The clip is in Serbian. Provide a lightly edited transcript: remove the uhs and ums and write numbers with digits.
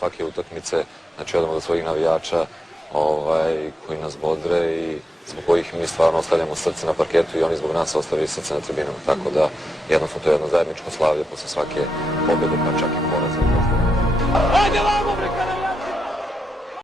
svake utakmice, znači odemo do svojih navijača koji nas bodre i zbog kojih mi stvarno ostavljamo srce na parketu i oni zbog nas ostavljaju srce na tribinama. Tako da jednostavno to je jedno zajedničko slavlje posle svake pobjede, pa čak i poraza. Ajde vamo bre,